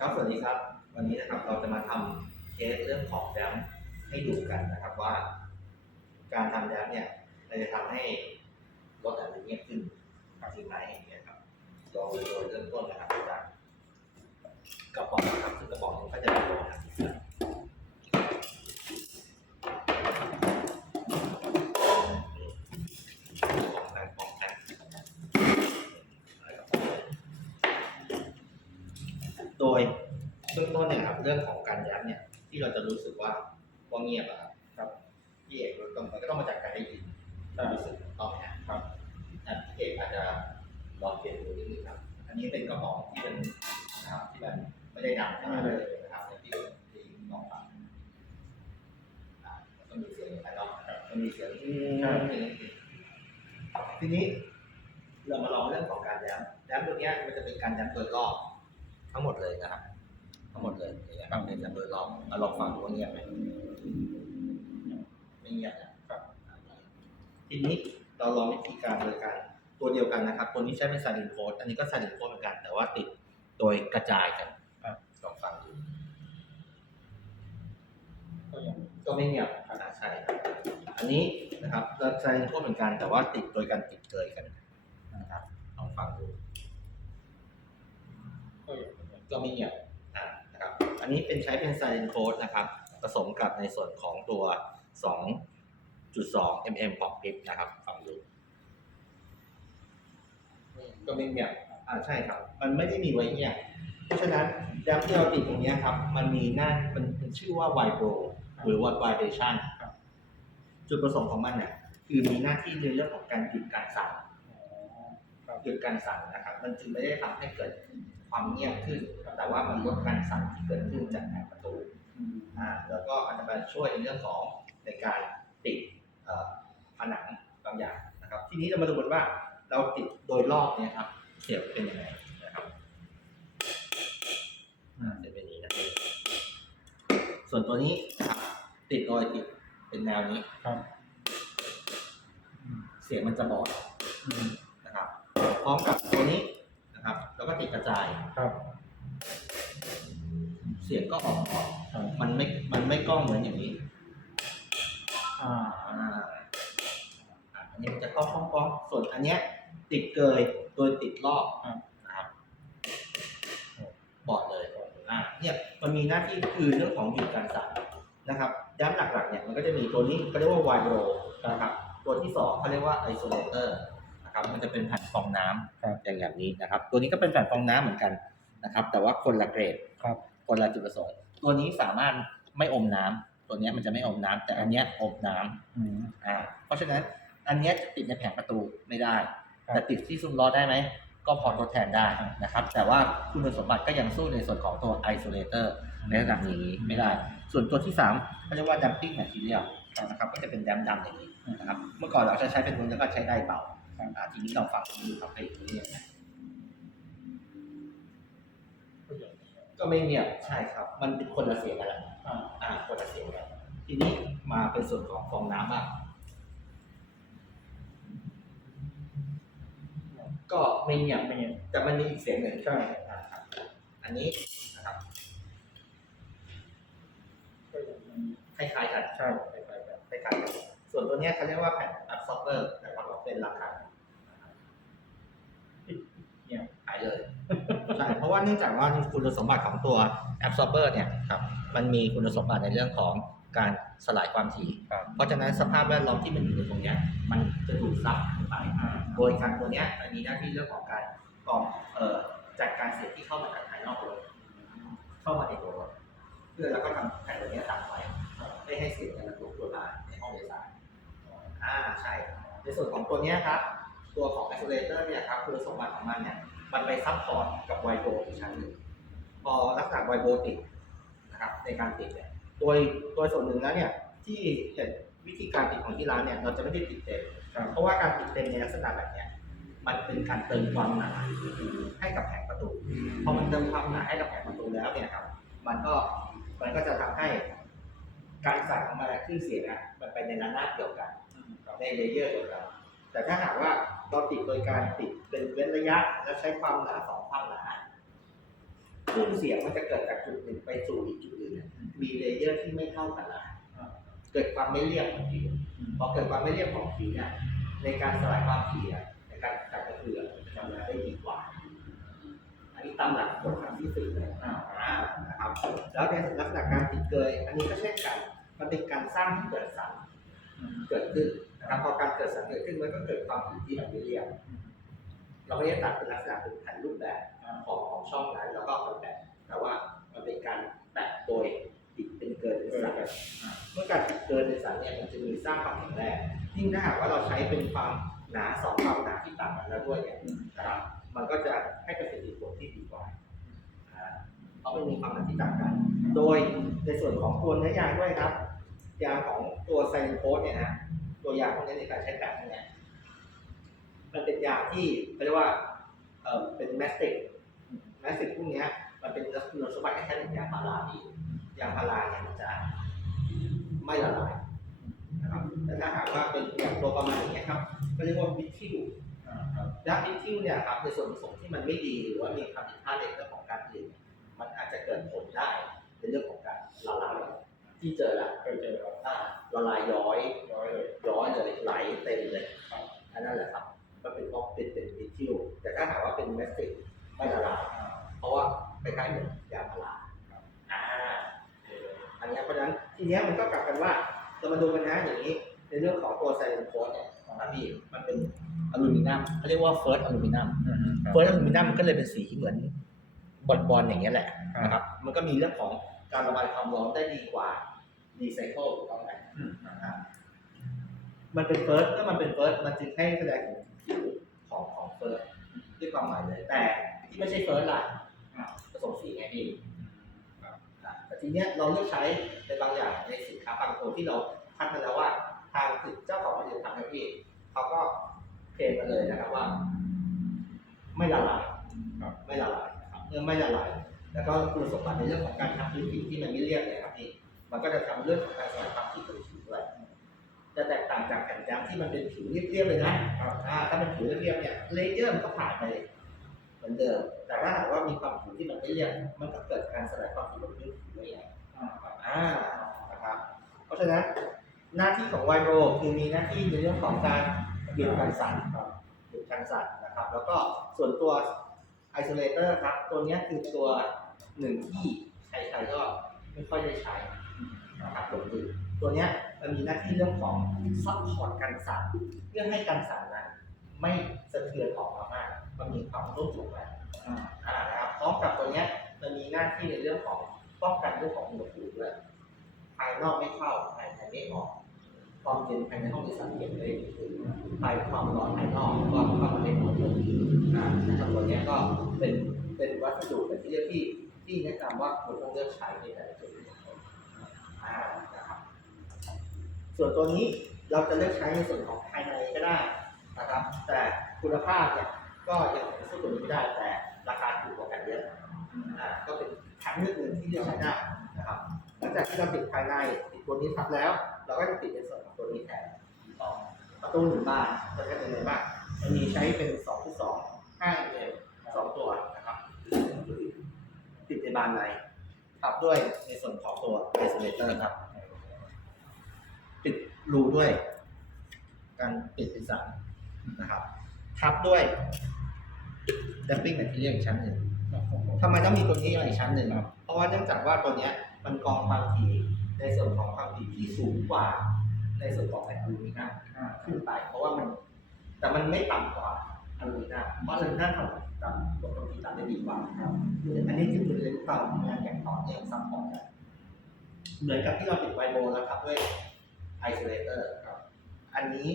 ครับสวัสดีครับ วันนี้นะครับเราจะมาทำเคสเรื่องของแดมให้ดูกันนะครับว่า การทำแดมเนี่ยเราจะทำให้รถอะไรเงียบขึ้นจริงไหมเนี่ยครับโดยโดยเริ่มต้นนะครับจากกระป๋องนะครับซึ่งกระป๋องนี้ก็จะเป็นของแพงของแพง โดยเบื้องต้นเนี่ยครับเรื่องของการยัดเนี่ยที่เราจะรู้สึกว่าว่าเงียบอะครับครับพี่เอกมันก็มันก็ต้องมาจากการได้ยินรู้สึกถูกต้องไหมครับครับอะพี่เอกอาจจะลองเปลี่ยนดูนิดนึงครับ อันนี้เป็นกระป๋องที่เป็นนะครับที่มันไม่ได้ดังมากเลยนะครับอย่างที่ที่ลองฟังอ่ามันก็มีเสียงอย่างนั้นเนาะมันมีเสียงอืมทีนี้เรามาลองเรื่องของการยัดยัดตัวเนี้ยมันจะเป็นการยัดโดยรอบ ทั้งหมดเลยนะครับทั้งหมดเลยอย่างเงี้ยครับเป็นจัมเบอร์ลองมาลองฟังดูว่าเงียบไหมไม่เงียบนะครับทีนี้เราลองวิธีการโดยการตัวเดียวกันนะครับ ตัวนี้ใช้เป็นซาดินโค้ดอันนี้ก็ซาดินโค้ดเหมือนกัน แต่ว่าติดโดยกระจายกันครับลองฟังดูก็ยังก็ไม่เงียบอ่าใช่ครับอันนี้นะครับเราซาดินโค้ดเหมือนกันแต่ว่าติดโดยการติดเกยกันนะครับลองฟังดู ก็ยัง ก็ไม่เงียบอ่านะครับ อันนี้เป็นใช้เป็น silent code นะครับ ผสมกับในส่วนของตัว 2.2 mm ปอกพิปนะครับฟังดูก็ไม่เงียบอ่าใช่ครับ มันไม่ได้มีไว้เงียบเพราะฉะนั้นแดมที่เราติดตรงเนี้ยครับ มันมีหน้ามันเป็นชื่อว่า vibro หรือว่า vibration จุดประสงค์ของมันเนี่ยคือมีหน้าที่ในเรื่องของการหยุดการสั่นอ๋อครับหยุดการสั่นนะครับ มันจึงไม่ได้ทำให้เกิด ความเงียบขึ้น แต่ว่ามันลดการสั่นที่เกิดขึ้นจากแผงประตูอืมอ่าแล้วก็อาจจะมาช่วยในเรื่องของในการติดเอ่อผนังบางอย่างนะครับ ทีนี้เรามาดูกันว่าเราติดโดยรอบเนี่ยครับเสียงเป็นยังไงนะครับอ่าจะเป็นอย่างนี้นะครับส่วนตัวนี้นะครับติดโดยติดเป็นแนวนี้ครับ เสียงมันจะบอดอืมนะครับพร้อมกับตัวนี้นะครับแล้ว ก็ติดกระจาย ครับ เสียงก็ออกออกครับ มันไม่ มันไม่กล้องเหมือนอย่างนี้อ่า อ่าอ่าอันนี้มันจะกล้องกล้องกล้องส่วนอันเนี้ย ติดเกยโดยติดรอบนะครับบอดเลยอ่าเนี่ยมันมีหน้าที่คือเรื่องของหยุดการสั่นนะครับย้ำหลักๆเนี่ยมันก็จะมีตัวนี้เขาเรียกว่า vibro นะครับ ตัวที่สองเขาเรียกว่า isolator นะครับมันจะเป็นแผ่นฟองน้ำครับอย่างแบบนี้นะครับ ตัวนี้ก็เป็นแผ่นฟองน้ำเหมือนกันนะครับ แต่ว่าคนละเกรดครับคนละจุดประสงค์ตัวนี้สามารถไม่อมน้ำตัวเนี้ยมันจะไม่อมน้ำแต่อันเนี้ยอมน้ำอืมอ่าเพราะฉะนั้นอันเนี้ยจะติดในแผงประตูไม่ได้ครับแต่ติดที่ซุ้มล้อได้ไหมก็พอทดแทนได้นะครับ แต่ว่าคุณสมบัติก็ยังสู้ในส่วนของตัว isolator ในระดับนี้ไม่ได้ ส่วนตัวที่3เขาเรียกว่า damping material นะครับก็จะเป็นแดมดำอย่างนี้นะครับ เมื่อก่อนเราจะใช้เป็นวุ้นแล้วก็ใช้ได้เป่า อ่าทีนี้เราฟังดูครับให้ดูเนี่ยนะก็ยังก็ไม่เงียบใช่ครับ มันเป็นคนละเสียงกันแหละอ่าอ่าคนละเสียงกันทีนี้มาเป็นส่วนของฟองน้ำอะก็ไม่เงียบไม่ยังแต่มันมีอีกเสียงหนึ่งใช่นะครับอันนี้นะครับก็ยังมีคล้ายๆกันใช่คล้ายๆกันคล้ายๆกันส่วนตัวเนี้ยเขาเรียกว่าแผ่น absorber นะครับเป็นราคา เนี่ย หายเลยใช่เพราะว่าเนื่องจากว่าคุณสมบัติของตัว absorber เนี่ยครับมันมีคุณสมบัติในเรื่องของการสลายความถี่ ครับ เพราะฉะนั้นสภาพแวดล้อมที่มันอยู่ในตรงเนี้ยมันจะดูดซับขึ้นไป อ่าโดยการตัวเนี้ยมันมีหน้าที่เรื่องของการกรองเอ่อจัดการเสียงที่เข้ามาจากภายนอกรถเข้ามาในตัวรถเพื่อแล้วก็ทำแผ่นตัวเนี้ยตัดไว้ไม่ให้เสียงเนี่ยมันลุกตัวมาในห้องโดยสารอ่าใช่ในส่วนของตัวเนี้ยครับ ตัวของ isolator เนี่ยครับคุณสมบัติของมันเนี่ย มันไปซับพอร์ตกับไวโบอีกชั้นหนึ่งพอลักษณะไวโบติดนะครับในการติดเนี่ยโดยโดยส่วนหนึ่งแล้วเนี่ยที่เห็นวิธีการติดของที่ร้านเนี่ยเราจะไม่ได้ติดเต็มเพราะว่าการติดเต็มในลักษณะแบบเนี้ยมันเป็นการเติมความหนาให้กับแผงประตูพอมันเติมความหนาให้กับแผงประตูแล้วเนี่ยครับ มันก็มันก็จะทำให้การสั่นของมันและคลื่นเสียงอะมันไปในระนาบเดียวกันในเลเยอร์เดียวกันแต่ถ้าหากว่า เราติดโดยการติดเป็นเว้นระยะ และใช้ความหนาของความหนาคลื่นเสียงมันจะเกิดจากจุดหนึ่งไปสู่อีกจุดหนึ่งเนี่ยมีเลเยอร์ที่ไม่เท่ากันละเกิดความไม่เรียบของผิวพอเกิดความไม่เรียบของผิวเนี่ยในการสลายความถี่ในการกัดกระเทือนจะทำงานได้ดีกว่า อันนี้ตามหลักกฎทางที่สี่เลยนะครับ แล้วในลักษณะการติดเกย อันนี้ก็เช่นกัน มันเป็นการสร้างที่เกิดสันอืม เกิดขึ้นนะครับพอการเกิดสันเกิดขึ้นมันก็เกิดความถี่ที่มันไม่เรียบเราไม่ได้ตัดเป็นลักษณะเป็นแผ่นรูปแบบอ่าของของช่องนั้นแล้วก็เอาไปแปะแต่ว่ามันเป็นการแปะโดยติดเป็นเกินเป็นสันเมื่อการติดเกินเป็นสันเนี่ยมันจะมีสร้างความแข็งแรงยิ่งถ้าหากว่าเราใช้เป็นความหนาสองความหนาที่ต่างกันแล้วด้วยเนี่ยอืมนะครับมันก็จะให้ประสิทธิผลที่ดีกว่าอ่าเพราะมันมีความหนาที่ต่างกัน โดยในส่วนของตัวเนื้อยางด้วยครับ ยางของตัวไซนโคสเนี่ยนะตัวยาพวกนี้ในการใช้แปะเนี่ยมันเป็นยาที่เขาเรียกว่าเออเป็นแมสติกแมสติกพวกนี้มันเป็นคุณสมบัติคล้ายๆกับยาพาราดียาพาราเนี่ยมันจะไม่ละลายนะครับแต่ถ้าหากว่าเป็นอย่างตัวประมาณอย่างเงี้ครับก็เรียกว่าวิทิวอ่าครับยาพิทิวเนี่ยครับในส่วนผสมที่มันไม่ดีหรือว่ามีความผิดพลาดในเรื่องของการผลิตเนี่ยมันอาจจะเกิดผลได้ในเรื่องของการละลาย ที่เจอละเคยเจอครับอ่าละลายย้อยร้อยเลย ย้อยเลยไหลเต็มเลยครับ อันนั้นแหละครับ ก็เป็นเพราะเป็นเป็นพิทิวแต่ถ้าหากว่าเป็นแมสติกไม่ละลายอ่าเพราะว่าคล้ายๆเหมือนยาพาราอ่าโอเคเลยอันเนี้ยเพราะฉะนั้นทีเนี้ยมันก็กลับกันว่าเรามาดูกันนะอย่างนี้ ในเรื่องของตัวไซเลนโคสเนี่ยนะพี่มันเป็นอลูมิเนียมเขาเรียกว่าเฟิร์สอลูมิเนียมอืมครับ เฟิร์สอลูมิเนียมมันก็เลยเป็นสีเหมือนบอลบอลอย่างเงี้ยแหละครับนะครับ มันก็มีเรื่องของ การระบายความร้อนได้ดีกว่ารีไซเคิลถูกต้องไหมอืมนะครับมันเป็นเฟิร์สถ้ามันเป็นเฟิร์สมันจึงให้แสดงถึงผิวของของเฟิร์สด้วยความหมายเลยแต่ที่ไม่ใช่เฟิร์สล่ะอ่าผสมสีไงพี่ครับอะแต่ทีเนี้ยเราเลือกใช้ในบางอย่างในสินค้าบางตัวที่เราคัดมาแล้วว่าทางคือเจ้าของผลิตภัณฑ์นะพี่เขาก็เคลมมาเลยนะครับว่า ไม่ละลายครับไม่ละลายนะครับเมื่อไม่ละลาย แล้วก็คุณสมบัติในเรื่องของการทำพื้นผิวที่มันไม่เรียบเลยครับพี่มันก็จะทำเรื่องของการสลายความถี่บนผิวด้วยจะแตกต่างจากแผ่นย้ำที่มันเป็นผิวเรียบๆเลยนะถ้าเป็นผิวเรียบๆเนี่ยเลเยอร์มันก็ผ่านไปเหมือนเดิม แต่ถ้าหากว่ามีความผิวที่มันไม่เรียบมันก็เกิดการสลายความถี่บนผิวด้วยอย่างอ่านะครับเพราะฉะนั้นหน้าที่ของไวโรคือมีหน้าที่ในเรื่องของการเบียดการสั่นครับเบียดการสั่นนะครับ แล้วก็ส่วนตัว ไอโซเลเตอร์ครับ ตัวนี้คือตัวหนึ่งที่ใครๆก็ไม่ค่อยได้ใช้นะครับผมคือตัวนี้มันมีหน้าที่เรื่องของซัพพอร์ตการสั่นเพื่อให้การสั่นนั้นไม่สะเทือนออกมามากมันมีความนุ่มสูงแล้อ่านะครับพร้อมกับตัวนี้มันมีหน้าที่ในเรื่องของป้องกันเรื่องของอุณหภูมิด้วยภายนอกไม่เข้าภายในไม่ออก ความเย็นภายในห้องที่สังเกตได้คือภายความร้อนภายนอกก็ นะครับตัวนี้ก็เป็นเป็นวัสดุเป็นที่เรียกที่ที่แนะนำว่าควรต้องเลือกใช้ในแต่ละจุดนะครับส่วนตัวนี้เราจะเลือกใช้ในส่วนของภายในก็ได้นะครับ แต่คุณภาพเนี่ยก็ยังสู้ตัวนี้ไม่ได้แต่ราคาถูกกว่ากันเยอะอ่าก็เป็นทางเลือกหนึ่งที่เลือกใช้ได้นะครับหลังจากที่เราติดภายในติดตัวนี้ทับแล้ว เราก็จะติดในส่วนของตัวนี้แทนต่อประตูหนึ่งบานจะเป็นไงบ้างมันมีใช้เป็นสองที่สองห้าเอสองตัวนะครับ ติดใน บานในทับด้วยในส่วนของตัวเ s สเลเตอร์ครับ ปิดรูด้วยการปิดเป็นสามนะครับ ทับด้วยดับปิ้งแมทเทียลอีกชั้นหนึ่งครับผมทำไมต้องมีตัวนี้มาอีกชั้นหนึ่งเพราะว่าเนื่องจากว่าตัวเนี้ยมันกรองความถี่ในส่วนของความถี่ที่สูงกว่า ในส่วนของแผ่นอลูมิเนียมอ่าขึ้นไป เพราะว่ามัน แต่มันไม่ต่ำกว่า อลูมิเนียมเพราะอลูมิเนียมทำต่ำกว่าความถี่ต่ำได้ดีกว่าครับอันนี้จึงเป็นเรื่องต่อทำงานอย่างต่อเนื่องซัพพอร์ตกันเหมือนกับที่เราติดไวโบแล้วครับด้วยไอโซเลเตอร์ครับ อันนี้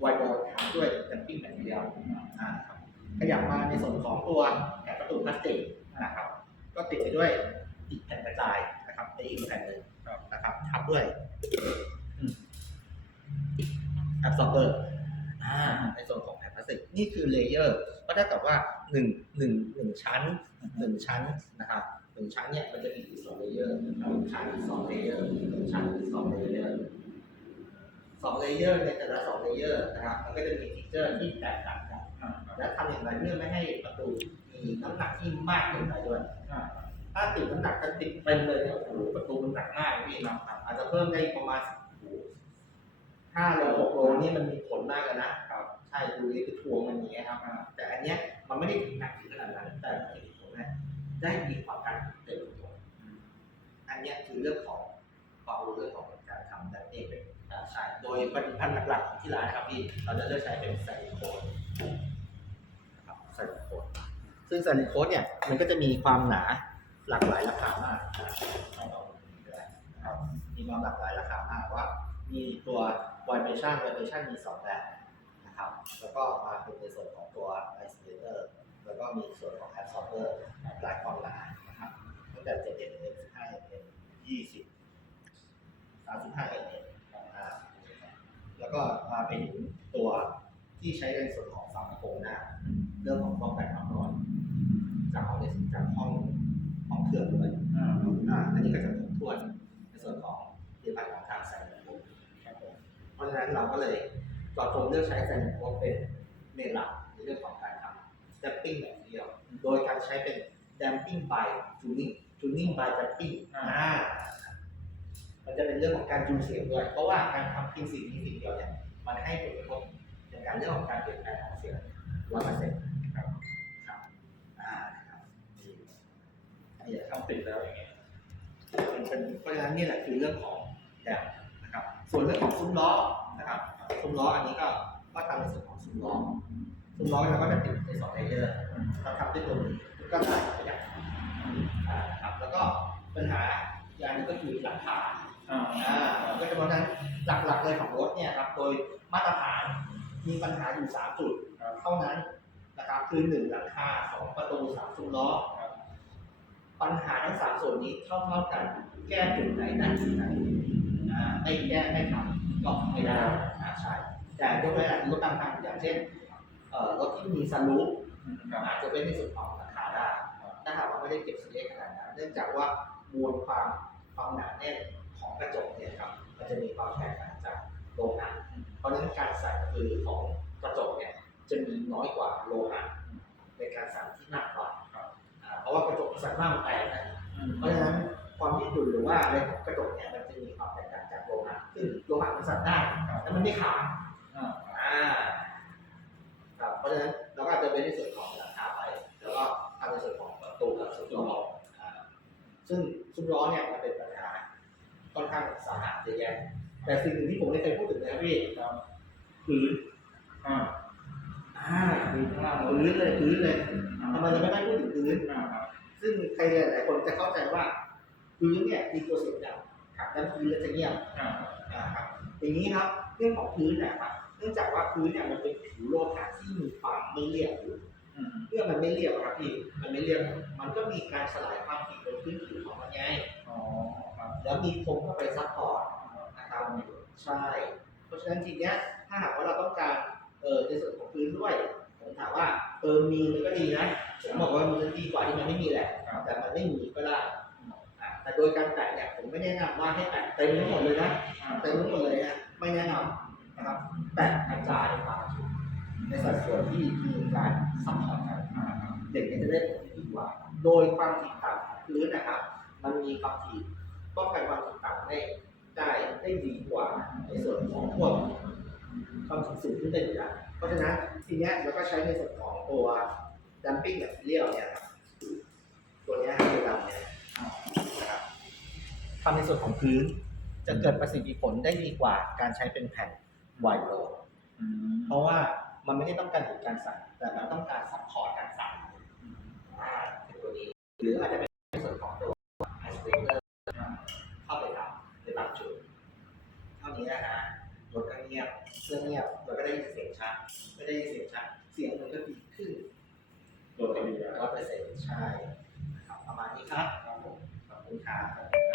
ไวโบทำด้วยดัมปิ้งแมทเทียลอ่าครับขยับมาในส่วนของตัวแผงประตูพลาสติกนะครับ ก็ติดไปด้วยอีกแผ่นกระจายนะครับในอีกแผ่นหนึ่งนะครับทับด้วยแอบซอร์เบอร์อ่าในส่วนของแผ่ นี่คือเลเยอร์ก็เท่ากับว่าหนึ่งหนึ่งหนึ่งชั้นหนึ่งชั้นนะครับหนึ่งชั้นเนี่ยมันจะมีสองเลเยอร์หนึ่งชั้นสองเลเยอร์หนึ่งชั้นสองเลเยอร์สองเลเยอร์ในแต่ละสองเลเยอร์นะครับมันก็จะมีฟีเจอร์ที่แตกต่างกันและทำอย่างไรเพื่อไม่ให้ประตูมีน้ำหนักที่มากเกินไปด้วยถ้าติดน้ำหนักจะติดเป็นเลยเนี่ยโอ้โหประตูมันหนักง่ายพี่อาจจะเพิ่มได้ประมาณห้าโลหกโลนี่มันมีผลมากเลยนะ ใช่ดูนี่คือทวงมันอย่างเงี้ยครับแต่อันเนี้ยมันไม่ได้หนักถึงขนาดนั้นแต่มันมีผลนะได้ดีกว่าการเดินตัวอันเนี้ยคือเรื่องของความรู้เรื่องของการทำแบบนี้เป็นการใช้โดยผลิตภัณฑ์หลักๆของที่ร้านครับพี่เราจะเลือกใช้เป็นไซลิโคนนะครับไซลิโคนซึ่งไซลิโคนเนี่ยมันก็จะมีความหนาหลากหลายราคามากมีความหลากหลายราคามากว่า มีตัว vibration vibration มีสองแบบ นะครับแล้วก็มาเป็นในส่วนของตัว isolator แล้วก็มีส่วนของ absorber หลายความหนานะครับตั้งแต่7 mm 15 mm 20 35 mm อ่าแล้วก็มาเป็นตัวที่ใช้ในส่วนของฝั่งโครงหน้าเรื่องของป้องกันความร้อนจากห้องจากห้องห้องเครื่องด้วยอ่าอันนี้ก็จะครบถ้วนในส่วนของผลิตภัณฑ์ของทางแซนด์โคครับผมเพราะฉะนั้นเราก็เลย เจอดจงเลือกใช้แซนด์โคเป็นเมนหลักในเรื่องของการทำ stepping แบบเดียว โดยการใช้เป็น damping by tuning tuning by damping อ่าอ่ามันจะเป็นเรื่องของการจูนเสียงด้วย เพราะว่าการทำเพียงสิ่งนี้สิ่งเดียวเนี่ยมันให้ผลกระทบในการเรื่องของการเปลี่ยนแปลงของเสียงร้อยเปอร์เซ็นต์ครับครับอ่านะครับนี่นี่แหละครับทำติดแล้วอย่างเงี้ยเป็นเพราะฉะนั้นนี่แหละคือเรื่องของแดมนะครับ ส่วนเรื่องของซุ้มล้อ ซุ้มล้ออันนี้ก็ก็ทำในส่วนของซุ้มล้อซุ้มล้อเราก็จะติดในสองเลเยอร์เราทำด้วยตัวนี้ก็ได้ประหยัดอ่านะครับแล้วก็ปัญหาอย่างหนึงก็คือหลังคาอ่าอ่าก็จะเพราะฉะนั้นหลักๆเลยของรถเนี่ยครับโดยมาตรฐานมีปัญหาอยู่สามจุดเท่านั้นนะครับคือหนึ่งหลังคาสองประตูสามซุ้มล้อปัญหาทั้งสามส่วนนี้เท่าเท่าๆกัน แก้จุดไหนได้จุดไหนอ่าไม่แก้ไม่ทำก็ไม่ได้อ่า ใช่แต่ยกตัวอย่างรถบางคันอย่างเช่นเอ่อรถที่มีซันรูฟครับอาจจะเป็นในส่วนของราคาได้ถ้าหากว่าไม่ได้เก็บสเล็กขนาดนั้น เนื่องจากว่ามวลความความหนาแน่นของกระจกเนี่ยครับมันจะมีความแตกต่างจากโลหะเพราะฉะนั้นการใส่คือของกระจกเนี่ยจะมีน้อยกว่าโลหะในการสั่นที่หนักกว่าอ่าเพราะว่ากระจกสั่นมากมันแตกนะเพราะฉะนั้นความยืดหยุ่นหรือว่าอะไรของกระจกเนี่ยมันจะมีความแตกต่างจาก โลหะซึ่งโลหะมันสั่นได้แต่มันไม่ขาดอ่าอ่าครับเพราะฉะนั้นเราก็จะเป็นในส่วนของหลังคาไป แล้วก็ทำในส่วนของประตูกับซุ้มล้อซึ่งซุ้มล้อเนี่ยมันเป็นปัญหาค่อนข้างสาหัสเยอะแยะแต่สิ่งหนึ่งที่ผมไม่เคยพูดถึงนะพี่ครับพื้นอ่าอ่าพื้นข้างล่างพื้นเลยพื้นเลยทำไมจะไม่ได้พูดถึงพื้นอ่าครับซึ่งใครหลายๆคนจะเข้าใจว่าพื้นเนี่ยมีตัวเสียงดัง ครับด้านพื้นแล้วจะเงียบอ่าอ่าครับอย่างนี้ครับเรื่องของพื้นเนะครับเนื่องจากว่าพื้นเนี่ยมันเป็นผิวโลหะที่มีความไม่เรียบอยู่อืมเมื่อมันไม่เรียบอะครับพี่มันไม่เรียบมันก็มีการสลายความถี่บนพื้นผิวของมันไงอ๋อครับแล้วมีโครงเข้าไปซัพพอร์ต นะครับใช่ เพราะฉะนั้นทีเนี้ยถ้าหากว่าเราต้องการเออในส่วนของพื้นด้วย ผมถามว่าเออมีมันก็ดีนะ ผมบอกว่ามันดีกว่าที่มันไม่มีแหละแต่มันไม่มีก็ได้อ่า แต่โดยการแตะเนี่ยผมไม่แนะนำว่าให้แตะเต็มทั้งหมดเลยนะเต็มทั้งหมดเลยนะไม่แนะนำนะครับแตะกระจายความถี่ในสัดส่วนที่มีการซัพพอร์ตกันเด็กเนี่ยจะได้ผลดีกว่า โดยความถี่ต่ำของพื้นนะครับ มันมีความถี่ป้องกันความถี่ต่ำได้ได้ได้ดีกว่าในส่วนของพวกความถี่สูงขึ้นไปอยู่แล้วเพราะฉะนั้นทีเนี้ยเราก็ใช้ในส่วนของตัว dumping material เนี่ยตัวเนี้ยครับตัวดำเนี่ยนะครับ ทำในส่วนของพื้น จะเกิดประสิทธิผลได้ดีกว่าการใช้เป็นแผ่นไวโลเพราะว่ามันไม่ได้ต้องการถูกการสั่นแต่มันต้องการซัพพอร์ตการสั่นตัวนี้ หรืออาจจะเป็นในส่วนของตัวไอสเปเตอร์เข้าไปทำในบางจุดเท่านี้นะฮะรถก็เงียบเครื่องเงียบเราก็ได้ยินเสียงชัดไม่ได้ยินเสียงชัดเสียงมันก็ดีขึ้นรถก็ดีปร้อยเปอร์เซ็นต์ใช่ครับประมาณนี้ครับขอบคุณครับ